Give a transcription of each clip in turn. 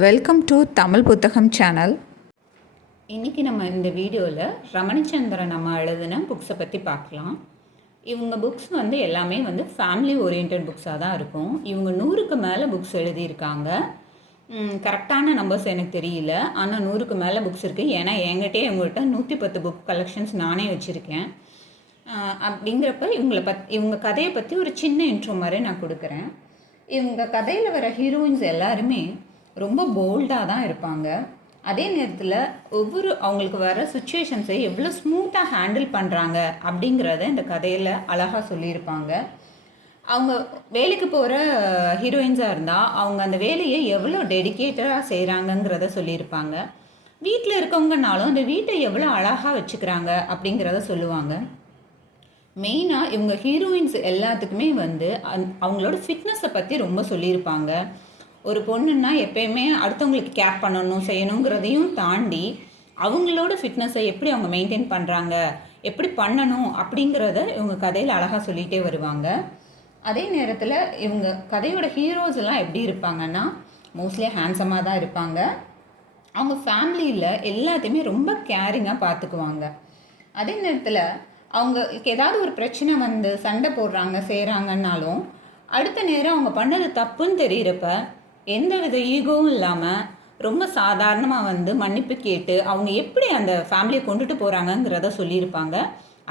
Welcome to Tamil புத்தகம் channel. இன்றைக்கி நம்ம இந்த வீடியோவில் ரமணிச்சந்திரன் நம்ம எழுதின புக்ஸை பற்றி பார்க்கலாம். இவங்க புக்ஸ் எல்லாமே ஃபேமிலி ஓரியன்ட் புக்ஸாக தான் இருக்கும். இவங்க 100க்கு மேலே புக்ஸ் எழுதியிருக்காங்க. கரெக்டான நம்பர்ஸ் எனக்கு தெரியல, ஆனால் 100க்கு மேலே புக்ஸ் இருக்குது. ஏன்னா என்கிட்டே இவங்கள்ட்ட 110 புக் கலெக்ஷன்ஸ் நானே வச்சுருக்கேன். அப்படிங்கிறப்ப இவங்க கதையை பற்றி ஒரு சின்ன இன்ட்ரோ மாதிரி நான் கொடுக்குறேன். இவங்க கதையில் வர ஹீரோயின்ஸ் எல்லாருமே ரொம்ப போல்டாக தான் இருப்பாங்க. அதே நேரத்தில் அவங்களுக்கு வர சுச்சுவேஷன்ஸை எவ்வளோ ஸ்மூத்தாக ஹேண்டில் பண்ணுறாங்க அப்படிங்கிறத இந்த கதையில் அழகாக சொல்லியிருப்பாங்க. அவங்க வேலைக்கு போகிற ஹீரோயின்ஸாக இருந்தால் அவங்க அந்த வேலையை எவ்வளோ டெடிக்கேட்டடாக செய்கிறாங்கங்கிறத சொல்லியிருப்பாங்க. வீட்டில் இருக்கவங்கனாலும் அந்த வீட்டை எவ்வளோ அழகாக வச்சுக்கிறாங்க அப்படிங்கிறத சொல்லுவாங்க. மெயினாக இவங்க ஹீரோயின்ஸ் எல்லாத்துக்குமே அவங்களோட ஃபிட்னஸை பற்றி ரொம்ப சொல்லியிருப்பாங்க. ஒரு பொண்ணுன்னா எப்பயுமே அடுத்தவங்களுக்கு கேர் பண்ணணும் செய்யணுங்கிறதையும் தாண்டி அவங்களோட ஃபிட்னஸை எப்படி அவங்க மெயின்டைன் பண்ணுறாங்க, எப்படி பண்ணணும் அப்படிங்கிறத இவங்க கதையில் அழகாக சொல்லிகிட்டே வருவாங்க. அதே நேரத்தில் இவங்க கதையோட ஹீரோஸ் எல்லாம் எப்படி இருப்பாங்கன்னா மோஸ்ட்லி ஹேண்ட்ஸமாக தான் இருப்பாங்க. அவங்க ஃபேமிலியில் எல்லாத்தையுமே ரொம்ப கேரிங்காக பார்த்துக்குவாங்க. அதே நேரத்தில் அவங்களுக்கு ஏதாவது ஒரு பிரச்சனை சண்டை போடுறாங்க செய்கிறாங்கன்னாலும் அடுத்த நேரம் அவங்க பண்ணது தப்புன்னு தெரிகிறப்ப எந்த வித ஈகோவும் இல்லாமல் ரொம்ப சாதாரணமாக மன்னிப்பு கேட்டு அவங்க எப்படி அந்த ஃபேமிலியை கொண்டுட்டு போகிறாங்கங்கிறத சொல்லியிருப்பாங்க.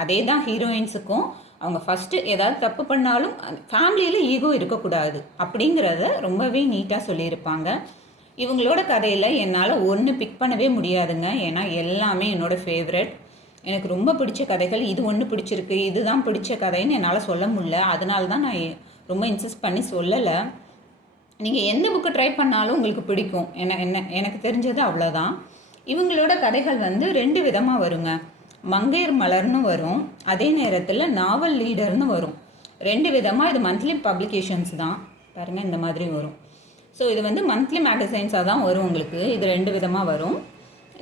அதே தான் ஹீரோயின்ஸுக்கும் அவங்க ஃபஸ்ட்டு ஏதாவது தப்பு பண்ணாலும் ஃபேமிலியில் ஈகோ இருக்கக்கூடாது அப்படிங்கிறத ரொம்பவே நீட்டாக சொல்லியிருப்பாங்க. இவங்களோட கதையில் என்னால் ஒன்று பிக் பண்ணவே முடியாதுங்க. ஏன்னா எல்லாமே என்னோடய ஃபேவரட். எனக்கு ரொம்ப பிடிச்ச கதைகள் இது ஒன்று பிடிச்சிருக்கு, இதுதான் பிடிச்ச கதைன்னு என்னால் சொல்ல முடியல. அதனால தான் நான் ரொம்ப இன்சிஸ்ட் பண்ணி சொல்லலை. நீங்கள் எந்த புக்கு ட்ரை பண்ணாலும் உங்களுக்கு பிடிக்கும். எனக்கு தெரிஞ்சது அவ்வளோதான். இவங்களோட கதைகள் 2 விதமாக வருங்க. மங்கையர் மலர்னு வரும், அதே நேரத்தில் நாவல் லீடர்னு வரும். 2 விதமாக. இது மந்த்லி பப்ளிகேஷன்ஸ் தான் பாருங்கள், இந்த மாதிரி வரும். ஸோ இது மந்த்லி மேகசைன்ஸாக தான் வரும் உங்களுக்கு. இது 2 விதமாக வரும்.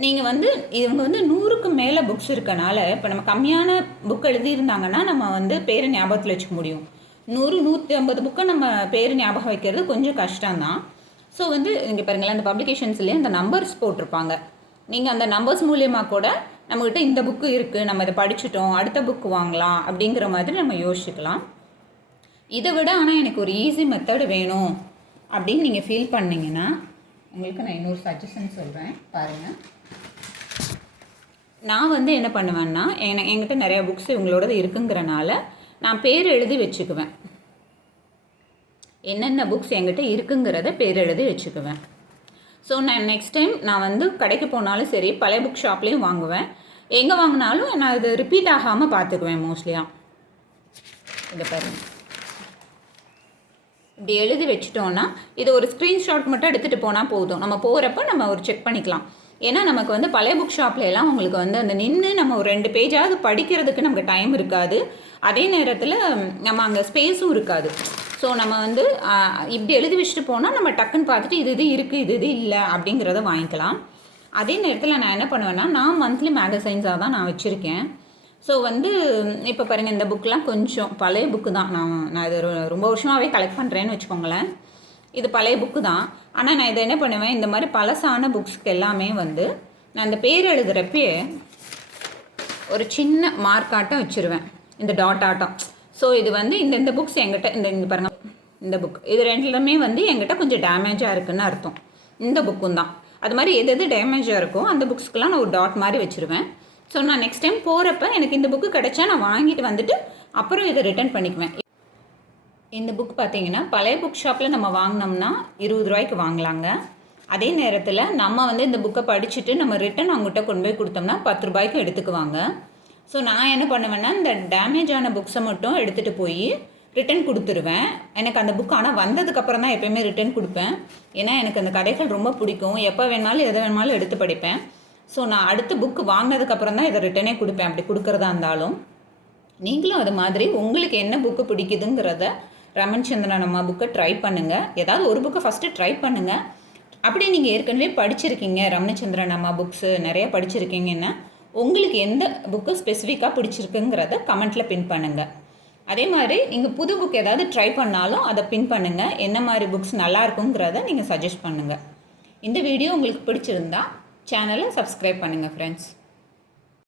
நீங்கள் இவங்க 100க்கு மேலே புக்ஸ் இருக்கனால இப்போ நம்ம கம்மியான புக் எழுதியிருந்தாங்கன்னா நம்ம பேரை ஞாபகத்தில் வச்சுக்க முடியும். 100-150 புக்கை நம்ம பேர் ஞாபகம் வைக்கிறது கொஞ்சம் கஷ்டம்தான். ஸோ இங்கே பாருங்களேன், அந்த பப்ளிகேஷன்ஸ்லேயே அந்த நம்பர்ஸ் போட்டிருப்பாங்க. நீங்கள் அந்த நம்பர்ஸ் மூலியமாக கூட நம்மக்கிட்ட இந்த புக்கு இருக்குது, நம்ம இதை படிச்சுட்டோம், அடுத்த புக்கு வாங்கலாம் அப்படிங்கிற மாதிரி நம்ம யோசிச்சுக்கலாம். இதை விட ஆனால் எனக்கு ஒரு ஈஸி மெத்தட் வேணும் அப்படின்னு நீங்கள் ஃபீல் பண்ணிங்கன்னா உங்களுக்கு நான் இன்னொரு சஜஷன் சொல்கிறேன் பாருங்கள். நான் என்ன பண்ணுவேன்னா என்கிட்ட நிறையா புக்ஸ் இவங்களோடது இருக்குங்கிறனால நான் பேர் எழுதி வச்சுக்குவேன். என்னென்ன புக்ஸ் என்கிட்ட இருக்குங்கிறத பேர் எழுதி வச்சுக்குவேன். ஸோ நான் நெக்ஸ்ட் டைம் நான் கடைக்கு போனாலும் சரி, பழைய புக் ஷாப்லேயும் வாங்குவேன். எங்கே வாங்கினாலும் நான் இது ரிப்பீட் ஆகாமல் பார்த்துக்குவேன் மோஸ்ட்லியாக. இதை பாருங்கள், இப்படி எழுதி வச்சுட்டோன்னா இது ஒரு ஸ்க்ரீன்ஷாட் மட்டும் எடுத்துகிட்டு போனால் போதும். நம்ம போகிறப்ப நம்ம ஒரு செக் பண்ணிக்கலாம். ஏன்னா நமக்கு பழைய புக் ஷாப்லாம் உங்களுக்கு அந்த நின்று நம்ம ஒரு 2 பேஜாவது படிக்கிறதுக்கு நமக்கு டைம் இருக்காது. அதே நேரத்தில் நம்ம அங்கே ஸ்பேஸும் இருக்காது. ஸோ நம்ம இப்படி எழுதி வச்சுட்டு போனால் நம்ம டக்குன்னு பார்த்துட்டு இது இருக்குது இது இல்லை அப்படிங்கிறத வாங்கிக்கலாம். அதே நேரத்தில் நான் என்ன பண்ணுவேன்னா நான் மந்த்லி மேகசைன்ஸாக தான் நான் வச்சுருக்கேன். ஸோ இப்போ பாருங்கள், இந்த புக்கெலாம் கொஞ்சம் பழைய புக்கு தான். நான் இது ரொம்ப வருஷமாகவே கலெக்ட் பண்ணுறேன்னு வச்சுக்கோங்களேன். இது பழைய புக்கு தான். ஆனால் நான் இதை என்ன பண்ணுவேன், இந்த மாதிரி பழசான புக்ஸ்க்கு எல்லாமே நான் இந்த பேர் எழுதுகிறப்பே ஒரு சின்ன மார்க் ஆட்டம் வச்சுருவேன், இந்த டாட் ஆட்டம். ஸோ இது இந்த புக்ஸ் என்கிட்ட இந்த பாருங்கள், இந்த புக் இது 2லுமே என்கிட்ட கொஞ்சம் டேமேஜாக இருக்குதுன்னு அர்த்தம். இந்த புக்கும் தான் அது மாதிரி எது டேமேஜாக இருக்கோ அந்த புக்ஸ்க்கெலாம் நான் ஒரு டாட் மாதிரி வச்சுருவேன். ஸோ நான் நெக்ஸ்ட் டைம் போகிறப்ப எனக்கு இந்த புக்கு கிடச்சா நான் வாங்கிட்டு அப்புறம் இதை ரிட்டர்ன் பண்ணிக்குவேன். இந்த புக் பார்த்தீங்கன்னா பழைய புக் ஷாப்பில் நம்ம வாங்கினோம்னா 20 ரூபாய்க்கு வாங்கலாங்க. அதே நேரத்தில் நம்ம இந்த புக்கை படிச்சுட்டு நம்ம ரிட்டன் அவங்ககிட்ட கொண்டு போய் கொடுத்தோம்னா 10 ரூபாய்க்கு எடுத்துக்குவாங்க. ஸோ நான் என்ன பண்ணுவேன்னா இந்த டேமேஜான புக்ஸை மட்டும் எடுத்துகிட்டு போய் ரிட்டன் கொடுத்துருவேன். எனக்கு அந்த புக் ஆனால் வந்ததுக்கப்புறம் தான் எப்போயுமே ரிட்டன் கொடுப்பேன். ஏன்னா எனக்கு அந்த கதைகள் ரொம்ப பிடிக்கும். எப்போ வேணாலும் எதை வேணாலும் எடுத்து படிப்பேன். ஸோ நான் அடுத்த புக்கு வாங்கினதுக்கப்புறம் தான் இதை ரிட்டனே கொடுப்பேன். அப்படி கொடுக்குறதா இருந்தாலும் நீங்களும் அது மாதிரி உங்களுக்கு என்ன புக்கு பிடிக்குதுங்கிறத ரமணிச்சந்திரன் அம்மா புக்கை ட்ரை பண்ணுங்கள். ஏதாவது ஒரு புக்கை ஃபஸ்ட்டு ட்ரை பண்ணுங்கள். அப்படியே நீங்கள் ஏற்கனவே படிச்சிருக்கீங்க, ரமணிச்சந்திரன் அம்மா புக்ஸு நிறைய படிச்சிருக்கீங்கன்னா உங்களுக்கு எந்த புக்கு ஸ்பெசிஃபிக்காக பிடிச்சிருக்குங்கிறத கமெண்ட்டில் பின் பண்ணுங்கள். அதே மாதிரி நீங்கள் புது புக் ஏதாவது ட்ரை பண்ணாலும் அதை பின் பண்ணுங்கள். என்ன மாதிரி புக்ஸ் நல்லா இருக்குங்கிறத நீங்கள் சஜஸ்ட் பண்ணுங்கள். இந்த வீடியோ உங்களுக்கு பிடிச்சிருந்தா சேனலை சப்ஸ்கிரைப் பண்ணுங்கள் ஃப்ரெண்ட்ஸ்.